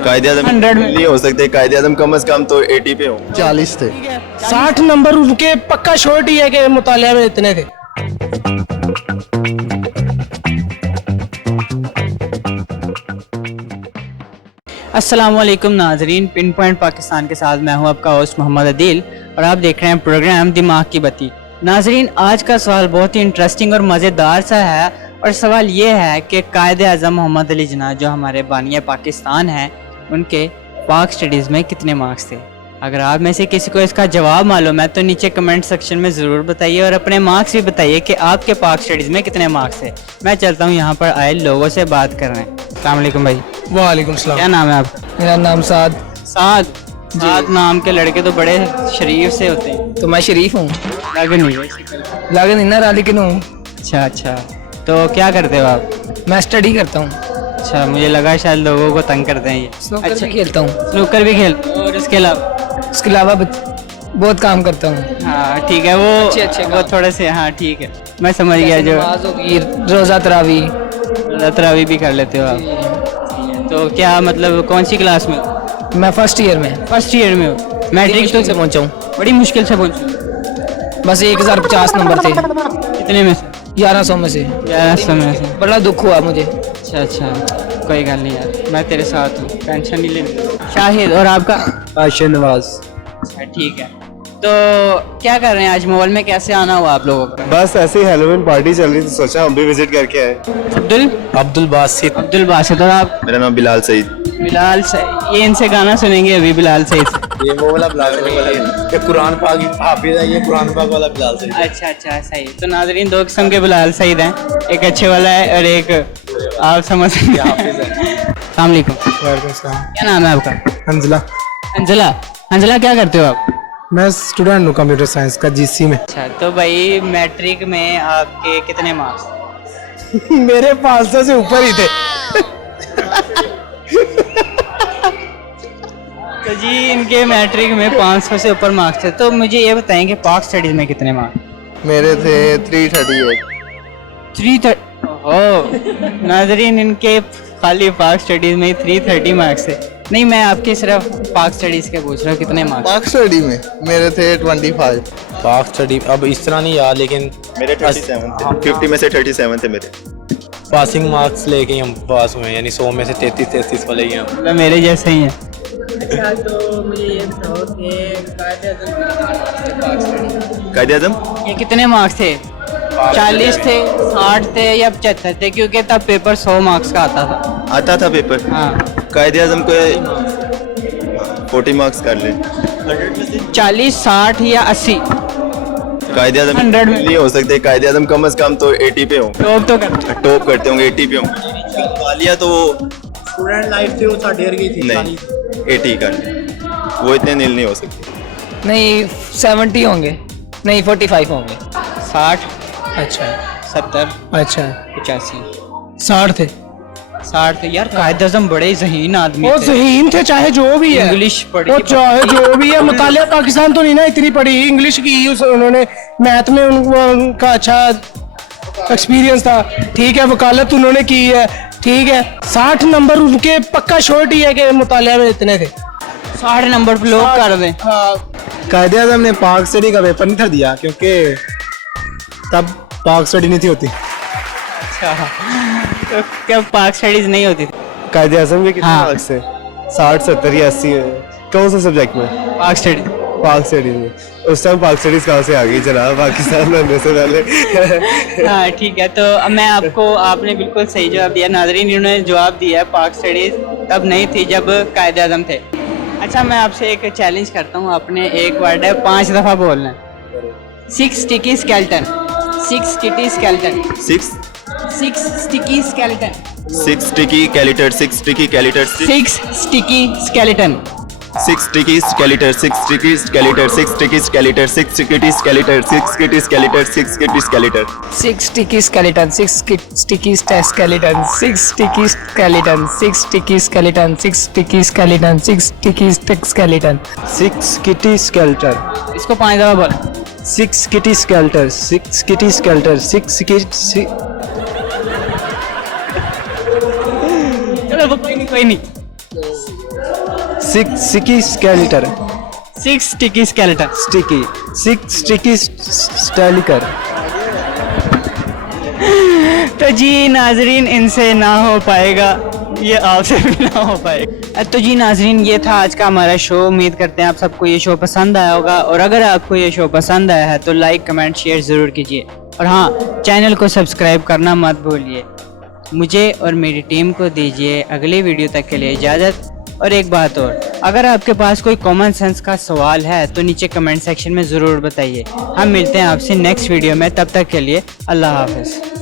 कायदे आजम 100 में नहीं हो सकते, कायदे आजम कम से कम तो 80 पे हो। 40 थे। 60 नंबर उनके पक्का शॉर्ट ही है कि मुतालिया में इतने थे। अस्सलाम वालेकुम नाजरीन, पिन पॉइंट पाकिस्तान के साथ मैं हूं आपका होस्ट मोहम्मद अदील और आप देख रहे हैं प्रोग्राम दिमाग की बत्ती। नाजरीन, आज का सवाल बहुत ही इंटरेस्टिंग और मज़ेदार सा है और सवाल ये है कि कायदे आज़म मोहम्मद अली जिन्ना जो हमारे बानिया पाकिस्तान हैं, उनके पाक स्टडीज़ में कितने मार्क्स थे। अगर आप में से किसी को इसका जवाब मालूम है तो नीचे कमेंट सेक्शन में ज़रूर बताइए और अपने मार्क्स भी बताइए कि आपके पाक स्टडीज़ में कितने मार्क्स थे। मैं चलता हूँ यहाँ पर आए लोगों से बात कर रहे हैं। अस्सलाम वालेकुम भाई। वालेकुम सलाम। क्या नाम है आपका? मेरा नाम साद। साद नाम के लड़के तो बड़े शरीफ से होते हैं। तो मैं शरीफ हूँ, लग नहीं है। लग नहीं ना रहा लेकिन हूँ। अच्छा अच्छा, तो क्या करते हो आप? मैं स्टडी करता हूँ। अच्छा, मुझे लगा शायद लोगों को तंग करते हैं ये। स्नूकर अच्छा, भी खेलता हूँ। स्नूकर भी खेलते हो और इसके अलावा? उसके अलावा बहुत काम करता हूँ। हाँ ठीक है, वो अच्छे वो थोड़े से, हाँ ठीक है, मैं समझ गया। जो नमाज होगी, रोज़ा तरावी। तरावी भी कर लेते हो आप? तो क्या मतलब कौन सी क्लास में हो? मैं फर्स्ट ईयर में। फर्स्ट ईयर में हो? मैट्रिक से पहुँचा हूँ। बड़ी मुश्किल से पहुंची। बस 1050 नंबर थे। कितने में से? 1100 में से। 1100 में से। बड़ा दुख हुआ मुझे। अच्छा अच्छा, कोई गल नहीं यार, मैं तेरे साथ हूँ, टेंशन नहीं लेनी। शाहिद, और आपका? आशिर नवाज। अच्छा ठीक है, तो क्या कर रहे हैं आज? मोबाइल में कैसे आना हुआ आप लोगों का? बस ऐसे ही हेलोवीन पार्टी चल रही थी, सोचा हम भी विजिट करके आए। अब्दुल बासित। और आप? मेरा नाम बिलाल सईद। बिलाल सईद, ये इनसे गाना सुनेंगे अभी। बिलाल सईद ये वो वाला बिलाल सईद, ये कुरान पाक हाफिज है, ये कुरान पाक वाला बिलाल सईद। अच्छा अच्छा, सही। तो नाजरीन, दो किस्म के बिलाल सईद हैं, एक अच्छे वाला है और एक आप समझ सकते हैं। अस्सलाम वालेकुम। वालेकुम सलाम। क्या नाम है आपका? हंजला। अंजला क्या करते हो आप? मैं स्टूडेंट हूँ कंप्यूटर साइंस का, जीसी में। अच्छा, तो भाई मैट्रिक में आपके कितने मार्क्स? मेरे 500 से ऊपर ही थे। तो जी इनके मैट्रिक में 500 से ऊपर मार्क्स थे। तो मुझे ये बताएं कि पाक स्टडीज में कितने मार्क्स? मेरे थे 338। 330। ओह नाजरीन, इनके खाली पाक स्टडीज में 330 मार्क्स थे। नहीं, मैं आपके सिर्फ पाक स्टडीज के पूछ रहा हूँ, कितने मार्क्स? पाक स्टडी में मेरे थे 25। पाक स्टडी अब इस तरह नहीं यार, लेकिन मेरे 37 थे, 50 में से 37 थे मेरे। पासिंग मार्क्स लेके हम पास हुए, यानी 100 में से 33 वाले ही हैं। मतलब मेरे जैसे ही हैं। अच्छा, तो मुझे ये बताओ कि कायदे आजम ये कितने मार्क्स थे? 40 थे, 60 थे या 75 थे? क्योंकि तब पेपर 100 मार्क्स का आता था। पेपर। हाँ, कायदे आजम को 40 मार्क्स कर ले। 40, 60 या 80? कायदे आजम 100 में नहीं हो सकते, कायदे आजम कम से कम तो 80 पे हो। टॉप तो करते। टॉप करते होंगे, 80 पे होंगे। वालिया तो स्टूडेंट लाइफ थी, वो 60 की थी। नहीं, 80 कर ले, वो इतने नील नहीं हो सकते। नहीं 70 होंगे, नहीं 45 होंगे। 60, अच्छा 70, अच्छा 85, 60 थे। 60 थे। यार कायद आज़म बड़े ज़हीन आदमी वो थे। ज़हीन थे, चाहे जो भी है। इंग्लिश पढ़ी, वो चाहे जो भी है, मुतालिया पाकिस्तान तो नहीं ना इतनी पढ़ी, इंग्लिश की उन्होंने, मैथ में उनका अच्छा एक्सपीरियंस था। ठीक है, वकालत उन्होंने की है। ठीक है, 60 नंबर उनके पक्का शॉर्ट ही है कि मुतालिया में इतने थे। 60 नंबर पर लोग कर दें। कायदे आजम ने पाक स्टडी का पेपर नहीं था दिया, क्योंकि तब पाक स्टडी नहीं थी होती। अच्छा, तो क्या पाक स्टडीज नहीं होती थी? कायदे आजम के कितने हाँ। मार्क्स थे? 60, 70 या 80? कौन से सब्जेक्ट में? पाक स्टडी। पाक स्टडीज में। उस टाइम पाक स्टडीज कहाँ से आ गई जनाब पाकिस्तान में आने से पहले? हाँ ठीक है, तो अब मैं आपको, आपने बिल्कुल सही जवाब दिया। नाजरीन, इन्होंने जवाब दिया है, पाक स्टडीज तब नहीं थी जब कायद आज़म थे। अच्छा, मैं आपसे एक चैलेंज करता हूँ, आपने एक वर्ड है 5 दफ़ा बोलना है। 6 sticky skeleton. 6 sticky skeleton. 6 sticky skeleton. 6 sticky कैलिटर, 6 स्टिकी कैलिटर, 6 sticky skeleton. 6 sticky skeleton, 6 sticky skeleton, 6 sticky skeleton, 6 sticky skeleton, 6 sticky skeleton, 6 sticky skeleton. 6 sticky skeleton, 6 sticky skeleton, 6 sticky skeleton, 6 sticky skeleton, 6 sticky skeleton, 6 sticky skeleton. 6 kitty skeleton, इसको 5 दफ़ा बोल। 6 kitty skeleton, 6 kitty skeleton, 6 चलो कोई नहीं, sticky skeleton 6 sticky skeleton. Sticky 6 sticky skeletal. तो जी नाजरीन, इनसे ना हो पाएगा, ये आपसे भी ना हो पाएगा। तो जी नाजरीन, ये था आज का हमारा शो। उम्मीद करते हैं आप सबको ये शो पसंद आया होगा, और अगर आपको ये शो पसंद आया है तो लाइक कमेंट शेयर ज़रूर कीजिए, और हाँ, चैनल को सब्सक्राइब करना मत भूलिए। मुझे और मेरी टीम को दीजिए अगली वीडियो तक के लिए इजाज़त। और एक बात और, अगर आपके पास कोई कॉमन सेंस का सवाल है तो नीचे कमेंट सेक्शन में ज़रूर बताइए। हम मिलते हैं आपसे नेक्स्ट वीडियो में, तब तक के लिए अल्लाह हाफ़िज़।